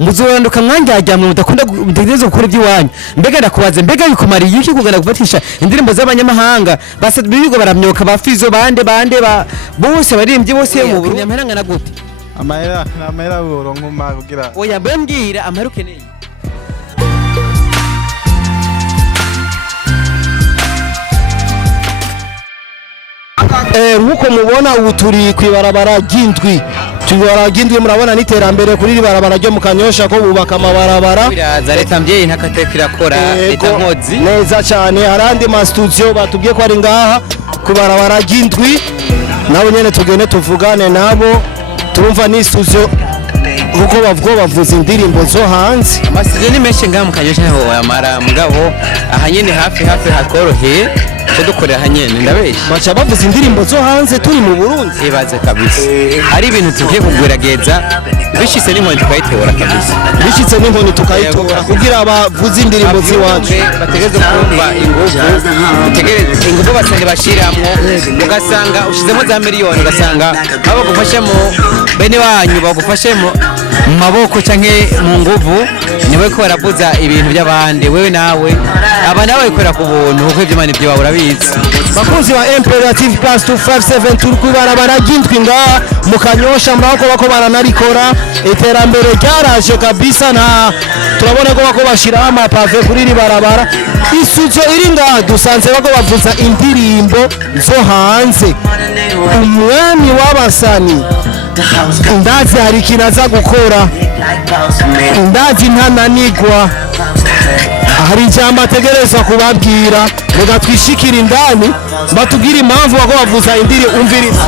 muzoranduka mwanjyajyamwe mudategereza gukora iby'iwanyu mbega ndakubaze mbega bikumariye iki kugana gufatisha indirimbo z'abanyamahanga birirwa baramyoka ba Fizo bande bose baririmbyi bose mu Burundi amahera gute amahera burongo kugira oya mbwira amahera ukeneye nkuko mubona ubu turi kwibarabara ry'indwi murabona n'iterambere kuri barabara ryo mu Kanyosha ko bubaka amabarabara biraza leta mbyeyi ntakateka irakora leta nkozi neza cyane harandi ma studio batubwiye ko ari ngaha ku barabara ry'indwi nabo nyene tugene tuvugane nabo turumva ni studio uko bavuza indirimbo zo hanze amasije ni menshi ngaha mu Kanyosha ho yamara mugabo aha nyene hafi hakoroheye dukorera hanyene ndabeshya bacha bavuza indirimbo zo hanze turi mu Burundi ibaze kabisa ari ibintu tugiye kugurageza bishitse n'inkoni tukayitebora kabisa bishitse n'inkoni tukayitora kugira abavuza indirimbo ziwacu bategeze kumva ingufu basende bashiramwo ugasanga ushizemo za miliyoni ugasanga abo gufasha mu bene banyu bagufashe mu maboko canke mu nguvu niwe ko baravuza ibintu by'abandi wewe nawe aba nawe ikorera ku buntu kuko ivyo mani byo urabizi bakunzi wa Imperative Plus 257 turi kubarabara ry'indwi ngaha mu Kanyosha murako bako baranarikora iterambere ryaraje kabisa na turabona ko bako bashiraho amapave kuri iri barabara isuzo iri ngaha dusanze bako bavuza indirimbo zo hanze umwami w'abasani ndazi hari kinaza gukora ndazi ntananigwa hari ijambo ategerezwa kubabwira reka twishikira indani batubwira impamvu bako bavuza indiri umviriza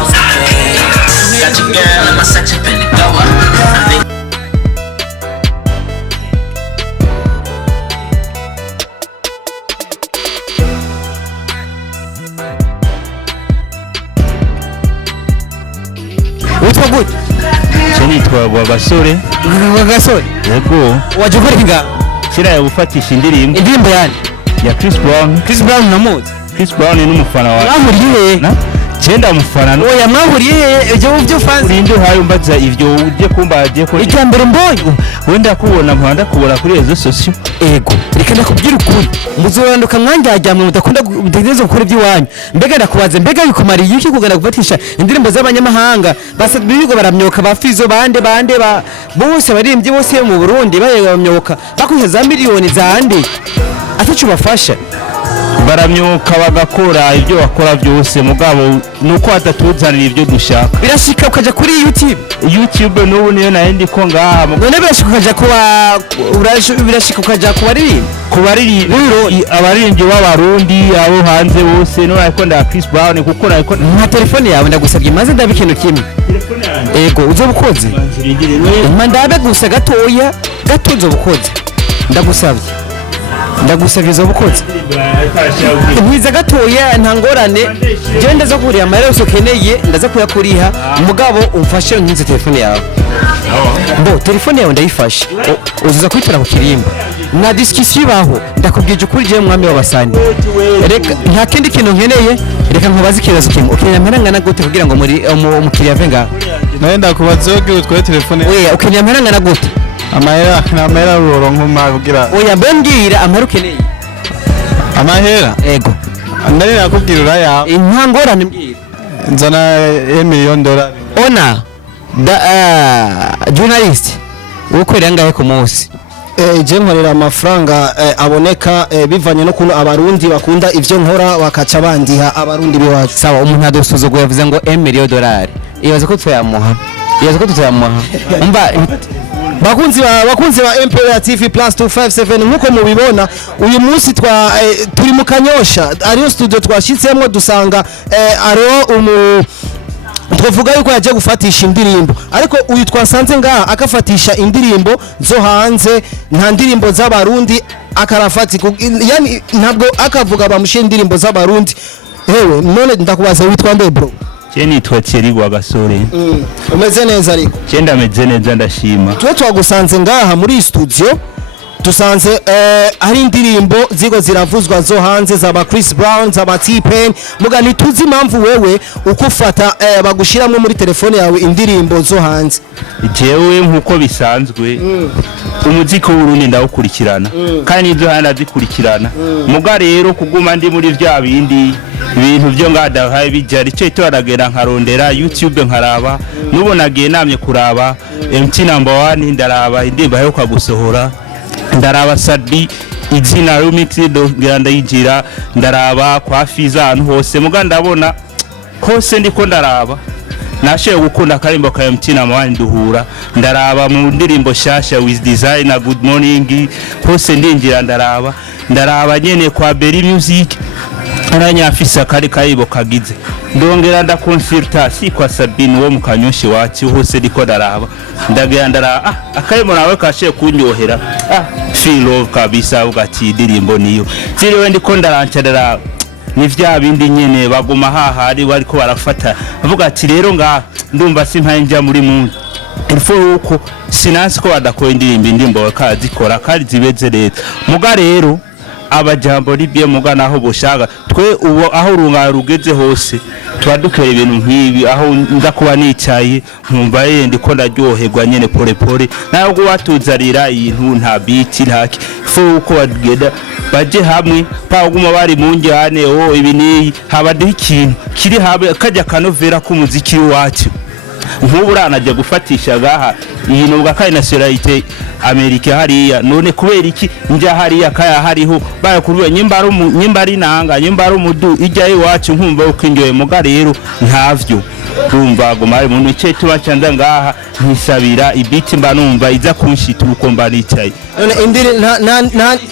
utwa gute nitwa Gasore yego waje gukora inga kira gufatisha indirimbo yani ya Chris Brown namuzi Chris Brown ni umufana wa mwahuriye na genda mufana oya mwahuriye ibyo fans urinde hayo mbaza ivyo uje kumba agiye ko icyambere mbonye wenda kubona mpanda kubura kuri rezo sosio ego reka ndakubwira ukuri muzoranduka mwanjyajyamwe mudategereza gukora iby'iwanyu mbega ndakubaze mbega bikumariye iki kugana gufatisha indirimbo z'abanyamahanga birirwa baramyoka ba Fizo bande bose baririmbyi bose mu Burundi baramyoka bakuhe za miliyoni zande atacu bafasha baramyoka bagakora ibyo bakora byose mugabo nuko atatuzanira ibyo dushaka birashika ukaja kuri YouTube n'ubu niyo nayendi ko ngaha none birashika ukaja kubaririmbyi abaririmbyi b'abarundi abo hanze bose no ariko nda Chris Brown kuko nariko nta telefone yawe ndagusabye maze ndabikintu kimwe ego uzobukoze mandabe gusa gatoya gatonzo bukoze ndagusabye uzobukoze ntiza gatoya ntangorane je ndaza kuriha amahera yose ukeneye ndaza kuyakuriha umugabo umfashe nkinze telefone yawe telefone yawe ndayifashe uzuza kwitura ku kirimba na discussion ibaho ndakubwije ukuri je mwami w'abasani reka nta kindi kintu nkeneye reka nkubaze ikibazo kimwe ukeneye amahera ngana gute kugira ngo muri umukiriya venga naye ndakubaze wowe utwaye telefone oya ukeneye amahera ngana gute amahera burongo kugira oya mbwira amahera ukeneye amahera ego ndari nakubwira uraya intangorane mbwira nzana $1 million ona journalist ukorera ngahe ku munsi je nkorera amafaranga aboneka bivanye no kuno abarundi bakunda ivyo nkora bakaca bandiha abarundi biwacu sawa umuntu adosuzugo yavuze ngo $1 million ibaze ko twayamuha umva bakunzi ba Imperative Plus 257 nkuko mubibona uyu munsi turi mu Kanyosha ariyo studio twashitsemo dusanga ariyo twavuga yuko yaje gufatisha indirimbo ariko uyu twasanze ngaha akafatisha indirimbo zo hanze nta ndirimbo z'abarundi akarafati yani ntabwo akavuga bamushe indirimbo z'abarundi hewe none ndakubaza witwa nde bro nitwa Thierry Gasore umeze neza ariko ndameze neza ndashima twagusanze ngaha muri studio dusanze hari indirimbo zigo ziravuzwa zo hanze zaba Chris Brown zaba T-Pain muga ntituzi impamvu wewe ukufata bagushiramwe muri telefone yawe indirimbo zo hanze. Jewe nkuko bisanzwe umuziki w'Urundi ndawukurikirana kandi ibyo hana zikurikirana muga rero kuguma ndi muri vya bindi ibintu byo ngadahaye bijari cyo itoragera nkarondera YouTube nkaraba nubonagiye namye kuraba MC number 1 ndaraba indimba yo kwagusohora ndaraba Sadi izina remix do ngenda yijira ndaraba kwa Fiza ahantu hose muga ndabona hose ndiko ndaraba nashoye gukunda karimbo ka MC number 1 duhura ndaraba mu ndirimbo shasha with designer good morning hose ndinjira ndaraba nyene kwa Berry Music aranyafisa kari kayibo kagize ndongera ndakonsulta si kwa Sabine wo mukanyoshi wacu hose ndiko ndaraba ndagenda akayimo nawe kashe kunyohera feel love kabisa ugati ndirimbo niyo ziriwe ndiko ndarancarira ni vya bindi nyene baguma hahari bariko barafata avuga ati rero nga ndumva simpanje muri mu info uko sinansi ko badakora indirimbo bakazikora kandi zibeze leta muga rero abajambo libye muga naho boshaka twe uwo aho runga rugeze hose twadukera ibintu nkibi aho nza kuba nicaye nkumva yende ko ndaryoherwa nyene pole pole naho watuzarira ibintu nta beat ntaki fo uko bageda baje hamwe paguma bari mu njyane ibini habade ikintu kiri habe kajya kanovera ku muziki wacu nk'uburanajya gufatisha gaha iyi nubwo kai nationalite Amerika hariya none kubera iki njya hariya kaya hariho baye kuruwe nyimbari nanga nyimbari umudu ijya iwacu nkumva uko injoye muga rero ntavyo urumva gumari muntu cyetu bacanza ngaha ntisabira ibiti mba numva iza kunshita uko mba nicaye none indiri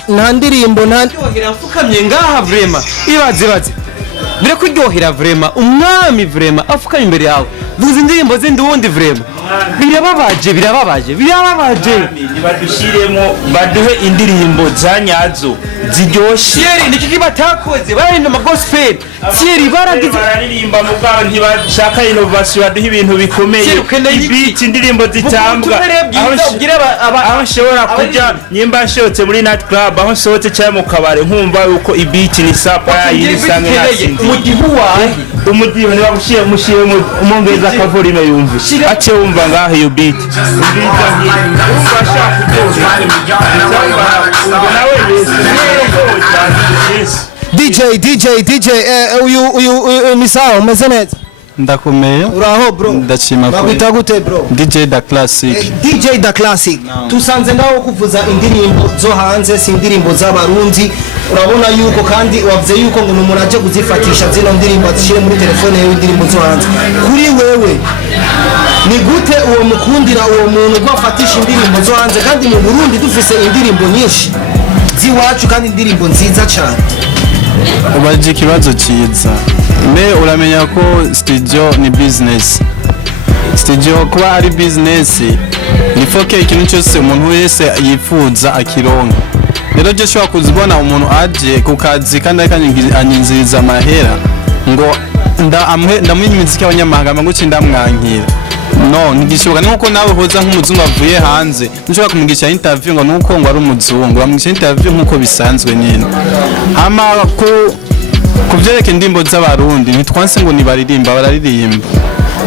nta ndirimbo nta afukamye ngaha vraiment ibaze bire kuryohera vraiment umwami vraiment afukamye imbere yawe vuza indirimbo zindi wundi vraiment birababaje nibadushiremo baduhe indirimbo zanyazo ziryoshe Thierry niki kibatakoze bari no gospel Thierry baragize baririmba mugabo ntibashaka innovation baduhe ibintu bikomeye ibiti indirimbo zitambwa aho nshobora kujya nyimba nshotse muri night club aho nshotse cyane mu kabare nkumva uko ibiti ni sapa yirisange nasinzi umudihu wahe umudiho niba mushiye umongeza kavorime yumva ace wumva ngaho iyo beat ubwiza nk'ubasha DJ uyu ni sawa umeze neza ndakomeye uraho bro ndashima ko bagwita gute bro DJ da Classic DJ da Classic tusanze ngaho kuvuza indirimbo zo hanze si indirimbo z'abarundi urabona yuko kandi wavuze yuko ngo umuntu aje kuzifatisha zino ndirimbo azishire muri telefone yawe indirimbo zo hanze kuri wewe ni gute uwo mukundira uwo muntu gwafatisha indirimbo zo hanze kandi mu Burundi dufise indirimbo nyinshi ziwacu kandi indirimbo nziza cyane ubaje ikibazo cyiza ne uramenya ko studio ni business studio kuba ari business ni foke ikintu cyose umuntu wese yifuza akironka rero je shobora kuzibona umuntu aje ku kazi kandi anyinziriza amahera ngo ndamuha imiziki y'abanyamahanga ngo ndamwankira no ntigishoboka nuko nawe hoza nk'umuzungu avuye hanze nshobora kumugisha interview ngo nuko ngo ari umuzungu bamugisha interview nkuko bisanzwe nyine hama kuvyereka indimbo z'abarundi ntitwanse ngo nibaririmba bararirimba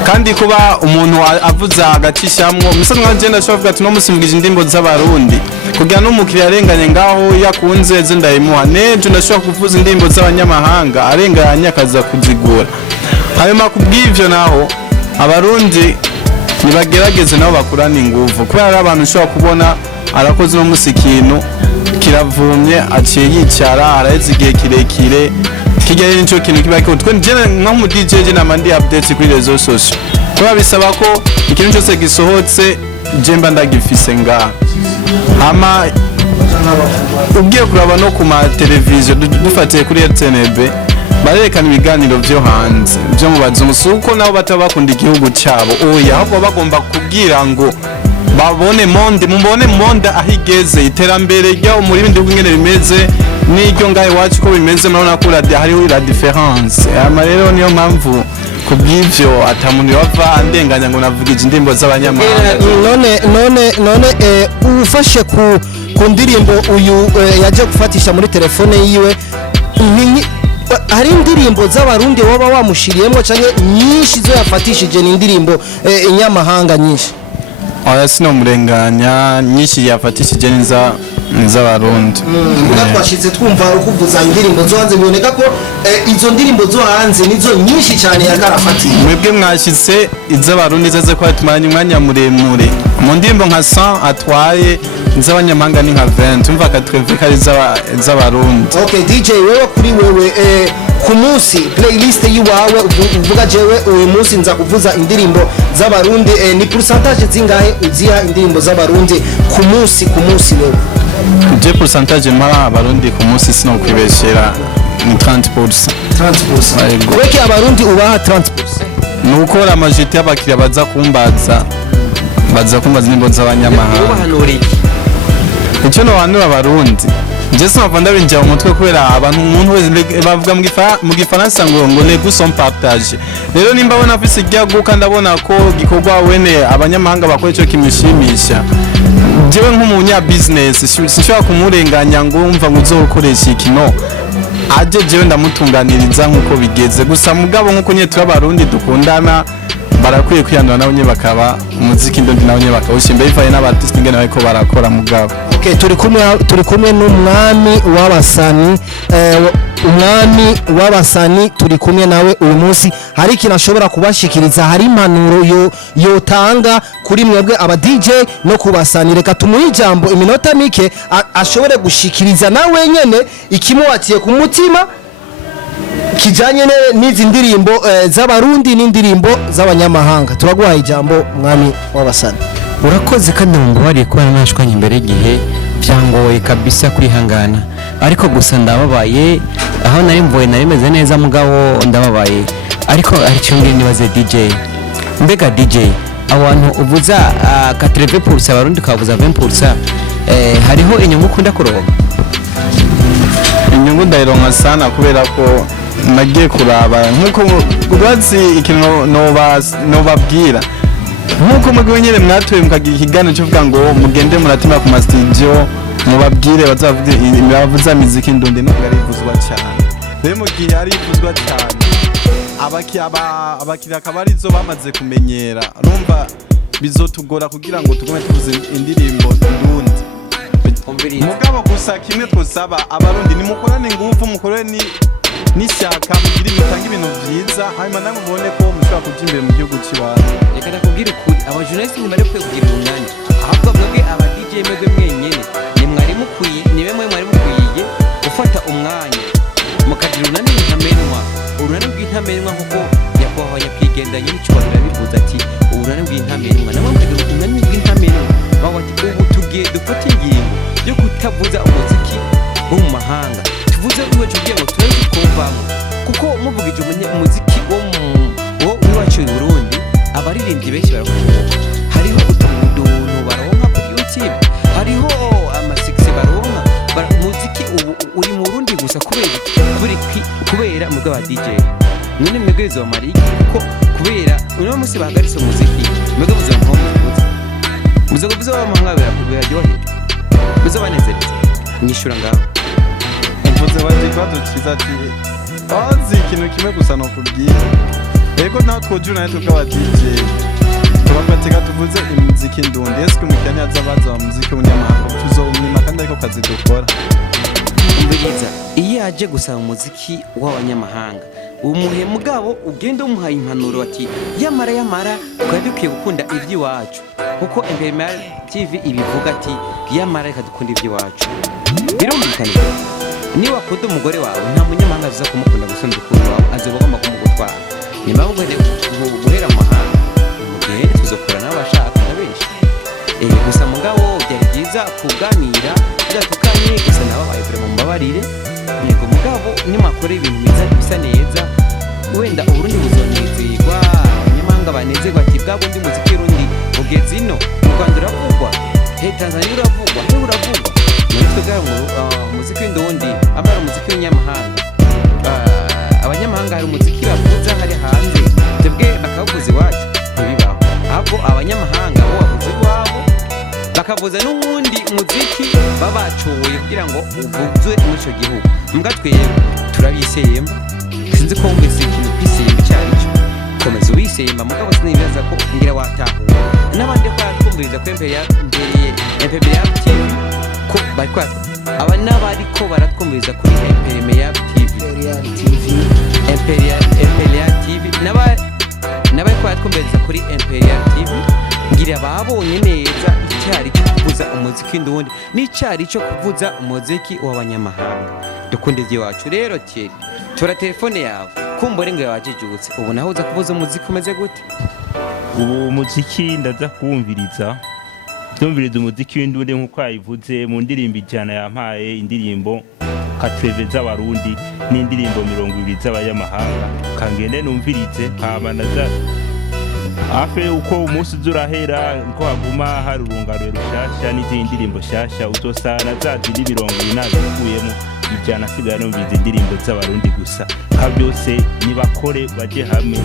kandi kuba umuntu avuza agacishamwo musanzwe agenda ashobora ati no musimugije indimbo z'abarundi kugira n'umukiriya arenganye ngaho yakunze ze ndayimuha nejo ndashobora kuvuza indimbo z'abanyamahanga arenganye akaza kuzigura hanyuma kubw'ivyo naho abarundi nibagerageze nabo bakurana inguvu kubera ari abantu ushobora kubona arakoze no musikintu kiravumye aciye yicara araheze igihe kirekire kijya n'icyo kintu kiba cyo twe njye nko mu DJ n'amandi updates kuri rezo social kuba bisaba ko ikintu cyose gisohotse jemba ndagifise nga ama ugiye kuraba no ku ma television dufatiye kuri RTNB barerekana ibiganiro byo hanze byo mu bazungu suko nabo batabakunda igihugu cyabo oya ahubwo bagomba kubwira ngo babone monde ahigeze iterambere ryo muri bindi bihugu ngene bimeze n'iryo ngaye wacu ko bimeze murabona ko hariho la difference ama rero niyo mpamvu kubw'ivyo atamuntu yava andenganya ngo navugije indimbo z'abanyamahanga none ufashe ku ndirimbo uyu yaje gufatisha muri telefone yiwe hari indirimbo z'abarundi waba wamushiriyemo cyangwa nyinshi zo yafatishije ni indirimbo inyamahanga nyinshi oya sinomurenganya nyinshi yafatishije n'iz'abarundi ubwo twashize twumva ukuvuza indirimbo zo hanze biboneka ko izo ndirimbo zo hanze nizo nyinshi cyane yakarafatiye mwebwe mwashyize iz'abarundi zaze ko tumaranye umwanya muremure mu ndirimbo nka 100 atwaye iz'abanyamahanga ni nka 20 umva ka twebwe kari iz'abarundi. Okay DJ wewe kuri wewe ku munsi playlist yiwawe uvuga jewe uyu munsi nza kuvuza indirimbo z'abarundi ni pourcentage zingahe uziha indirimbo z'abarundi ku munsi wewe? Je pourcentage mara abarundi ku munsi sino kwibeshera ni 30%. 30%. Weke abarundi ubaha 30%. Nuko la majorité y'abakiriya baza kumbaza indirimbo z'abanyamahanga. Ubahanuriye. Icyo no hanura abarundi. Je sinava ndabinjira mu mutwe kubera abantu umuntu wese bavuga mu gifaransa ngo les goûts sont partagés. Rero nimba bona afise igyaguka ndabona ko gikorwa wene abanyamahanga bakora ico kimushimisha. Jewe nk'umunya business sinshobora kumurenganya ngo umva ngo uzokoresha ikino aje jewe ndamutunganiriza nkuko bigeze gusa mugabo nkuko nye turabarundi dukundana barakwiye kwiyanura nabo nye bakaba umuziki ndondi nabo nye bakawusha imbere ifaye n'abartiste ngene bariko barakora mugabo. Okay turi kumwe n'umwami w'abasani umwami w'abasani turi kumwe nawe uyu munsi hari ikintu ashobora kubashikiriza hari impanuro yotanga kuri mwebwe aba DJ no kubasani reka tumuhe ijambo iminota mike ashobore gushikiriza nawe nyene ikimuwatiye ku mutima kijanye n'izi ndirimbo z'abarundi n'indirimbo z'abanyamahanga turaguhaye ijambo mwami w'abasani. Urakoze kandi mubariye kuba nashwanye imbere y'igihe byangoye kabisa kwihangana ariko gusa ndababaye aho nari mvuye nari meze neza mugabo ndababaye ariko ari cyo ngiri nibaze DJ mbega DJ abantu uvuza 80% abarundi kavuza 20% hariho inyungu ukunda kuroba? Inyungu ndayironka sana kubera ko nagiye kuraba nkuko ubazi ikintu nobabwira nkuko mugwe nyene mwatuye mukagira ikigano cyo vuga ngo mugende muratima ku studio mubabwire bavuza muziki ndundi no garivuzwa cyane rero mugihe ari ivuzwa cyane abakiriya kabarizo bamaze kumenyera urumva bizotugora kugira ngo tugume tuvuze indirimbo ndundi mugabo gusa kimwe twosaba abarundi nimukorane ngufu mukorane n'ishyaka mugira imutanga ibintu byiza hanyuma namwe mubone ko mushobora kuja imbere mu gihugu cy'iwacu. Reka nakubwire ukuri abajournaliste ntibari kugira umwanya ahubwo mwebwe aba DJ mwebwe mwenyene ni mwari mukwiye gufata umwanya mukagira urunani rw'intamenwa kuko yakwaho yakwigendanye n'icyubahiro bivuze ati urunani rw'intamenwa namwe mukagira urunani rw'intamenwa bavuga ati ubu tugiye dufata ingingo yo kutavuza umuziki wo mu mahanga tuvuze iwacu kugira ngo turebe kumvamo kuko muvugije umuziki wo iwacu i Burundi abaririmbyi benshi barakunda hariho utuntu baronka kuri YouTube hariho amasikisi baronka umuziki uri mu Burundi gusa kubera mu bwa DJ none mwebwe bizomara iki kuko kubera uno munsi bahagaritse umuziki mwebwe muzovuza w'amahanga biraryohera muzobanezereza nyishura ngaho mvuze waje kwadukiza ati azi ikintu kimwe gusa no kubwira ego naho twojuna nayo tukaba DJ tubafateka tuvuze imuziki ndundi eske mukanya azabaza wa muziki w'umunyamahanga tuzomwima kandi ariko kazi dukora umviriza iyo aje gusaba umuziki w'abanyamahanga umuhe mugabo ugenda umuhaye impanuro ati yamara twari dukwiye gukunda iby'iwacu kuko Imperial TV ibivuga ati yamara reka dukunda iby'iwacu birumvikana niba akunda umugore wawe nta munyamahanga aza kumukunda gusumba ukuntu wawe azoba agomba kumugutwara nyuma yo guhera amahanga umugeni tuzokora n'abashaka na benshi gusa mugabo byari byiza kuganira byatukanye gusa nababaye kure mu mbabarire yego mugabo nimakore ibintu bisa neza wenda Uburundi buzonezerwa abanyamahanga banezerwa ati bwabo ndi muziki rundi ugeze ino mu Rwanda uravugwa Tanzania uravugwa uravugwa umuziki w'indundi amara umuziki w'inyamahanga abanyamahanga hari umuziki bavuza hari hanze twebwe bakavuza iwacu ntibibaho ahubwo abanyamahanga bo bavuza iwabo bakavuza n'uwundi muziki baba bacoye kugira ngo uvuzwe muri ico gihugu. Mbwa twebwe turabiseyemba, sinzi ko wumvise ikintu kwiseyemba cyari cyo. Komeza ubiseyemba mugabo sinibaza ko ngira watahura n'abandi ko yakumviriza ko Imperial TV ko bari kwa aba n'abariko baratwumviriza kuri Imperial TV n'abari ko baratwumviriza kuri Imperial TV ngira babonye neza icyari cyo kuvuza umuziki ndundi n'icyari cyo kuvuza umuziki w'abanyamahanga. Dukunde iwacu rero Thierry, tora telefone yawe kumbore ngo yawajijutse ubu naho uza kuvuza umuziki umeze gute? Ubu muziki ndaza kumviriza umuziki w'indundi nk'uko yayivuze mu ndirimbo ijana yampaye indirimbo katreve z'abarundi n'indirimbo 20 z'abanyamahanga kangende numvirize hama naza afe uko umunsi uzurahera nko haguma hari urungano rushasha n'izindi ndirimbo shasha uzosana zazindi 20 nabikuyemo ijana sigara numviriza indirimbo z'abarundi gusa kabyose nibakore baje hamwe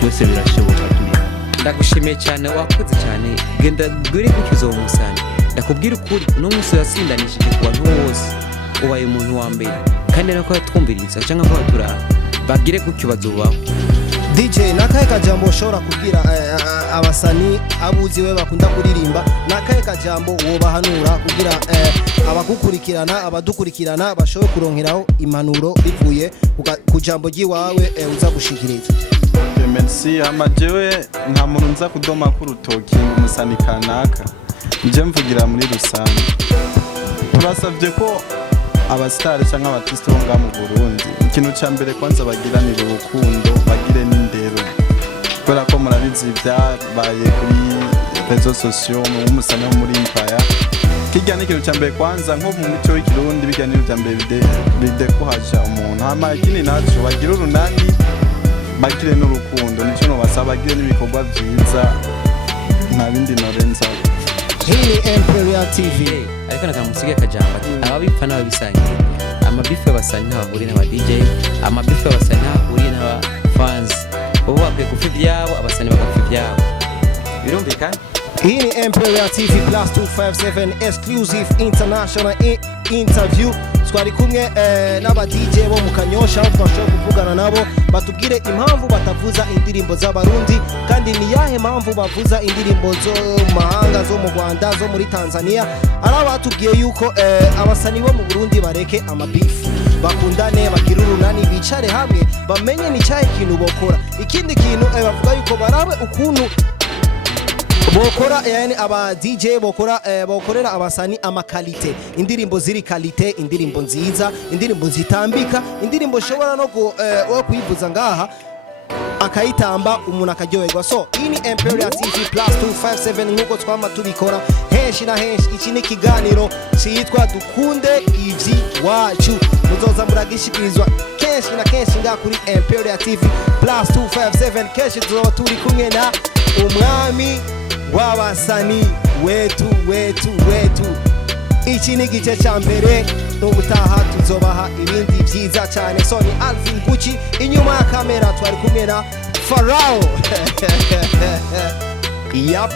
byose birashoboka turi. Ndagushimiye cyane wakoze cyane genda gure kukizo umusani ndakubwira ukuri no muso yasindanishije ku bantu bose ubaye umuntu wa mbere kandi nako twumviriza cyangwa ko turaba bagire kukibazo baho. DJ nakaye kajambo ushobora kubwira abasani abuzi we bakunda kuririmba nakaye kajambo wobahanura kugira abagukurikirana abadukurikirana bashoboye kuronkeraho impanuro bivuye ku jambo giwawe uza gushikiriza. Merci amajewe nta muntu nza kudoma ku rutoki umusani kanaka nje mvugira muri rusange. Turasavye ko abastari cyangwa abartiste bo ngamu Burundi ikintu cya mbere kwanza bagira ni urukundo bagire n'indero kubera ko murabizi byabaye kuri rezo sosiyo mu musani wo muri Empire kijya n'ikintu cya mbere kwanza nko mu mico w'ikirundi bijya n'ibyo cya mbere bide ko haja umuntu hama ikindi naco bagira urunani bagire n'urukundo nicyo no basaba bagire n'ibikorwa byiza nta bindi norenza. Hii Imperial TV ariko nakamusige kajamba ababipfa n'ababisangiye amabifu y'abasani n'abahuri n'aba DJ amabifu y'abasani n'abahuri n'aba fans bo bakwiye kufa ibyabo abasani bagafa ibyabo birumvikana. Hii ni Imperial TV plus 257 exclusive international interview twari kumwe n'aba DJ bo mu Kanyosha aho twashoboye kuvugana nabo batubwire impamvu batavuza indirimbo z'abarundi kandi ni yahe mpamvu bavuza indirimbo zo mahanga zo mu Rwanda zo muri Tanzania. Ara batubwiye yuko abasani bo mu Burundi bareke amabifu bakundane bagira urunani bicare hamwe bamenye ni cyahe kintu bokora. Ikindi kintu bavuga yuko barabe ukuntu bokora yani aba DJ bokorera abasani amakalite indirimbo ziri kalite indirimbo nziza indirimbo zitambika indirimbo shobora no kwivuza ngaha akayitamba umuntu akaryoherwa. So iyi ni Imperial TV plus 257 nkuko twama tubikora henshi na henshi. Iki ni kiganiro cyitwa dukunde ivyi wacu muzoza muragishikirizwa kenshi na kenshi ngaha kuri Imperial TV plus 257 kenshi tuzoba turi kumwe na umwami w'abasani wetu. Iki ni igice cya mbere n'ubutaha tuzobaha ibindi byiza cyane. So ni Alvin Gucci inyuma ya kamera twari kumwe na Farao. Yap